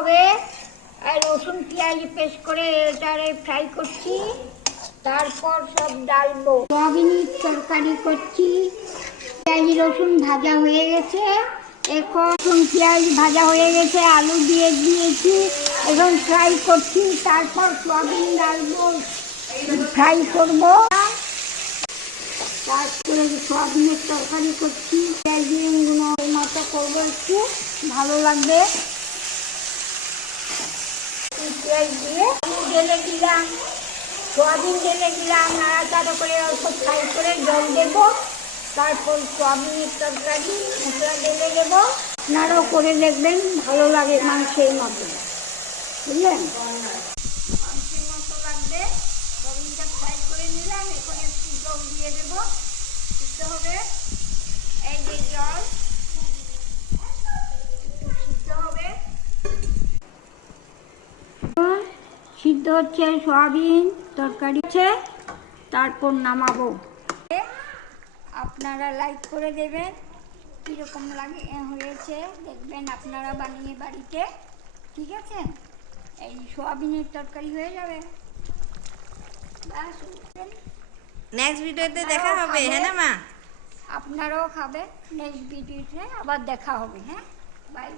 হবে। আর রসুন পেঁয়াজ পেস্ট করে এটারে ফ্রাই করছি, তারপর সব ডালবো। সয়াবিনের তরকারি করছি, পেঁয়াজ রসুন ভাজা হয়ে গেছে, এখন রসুন পেঁয়াজ ভাজা হয়ে গেছে, আলু দিয়ে দিয়েছি, এখন ফ্রাই করছি, তারপর সয়াবিন ডালবো, ফ্রাই করবো। তারপরে সয়াবিনের তরকারি করছি, পেঁয়াজ দিয়ে মতো করবো, একটু ভালো লাগবে। পেঁয়াজ দিয়ে আলু ঢেলে দিলাম, সয়াবিন ঢেলে দিলাম, নাড়াচাড়া করে অল্প ফ্রাই করে জল দেবো, তারপর সয়াবিনের তরকারি মশলা ঢেলে দেবো। আপনারাও করে দেখবেন, ভালো লাগে মাংসের মতো, বুঝলেন? মাংসের মতো লাগবে। সয়াবিনটা ফ্রাই করে নিলাম, এখন একটু জল দিয়ে দেবো, সিদ্ধ হবে। এই যে জল একটু সিদ্ধ হবে, সিদ্ধ হচ্ছে সয়াবিন তরকারি, তারপর নামাবো। আপনারা লাইক করে দেবেন, কীরকম লাগে হয়েছে দেখবেন আপনারা বানিয়ে বাড়িতে, ঠিক আছে? এই সয়াবিনের তরকারি হয়ে যাবে। নেক্সট ভিডিওতে দেখা হবে, হ্যাঁ না মা? আপনারাও খাবেন, নেক্সট ভিডিওতে আবার দেখা হবে। হ্যাঁ, বাই।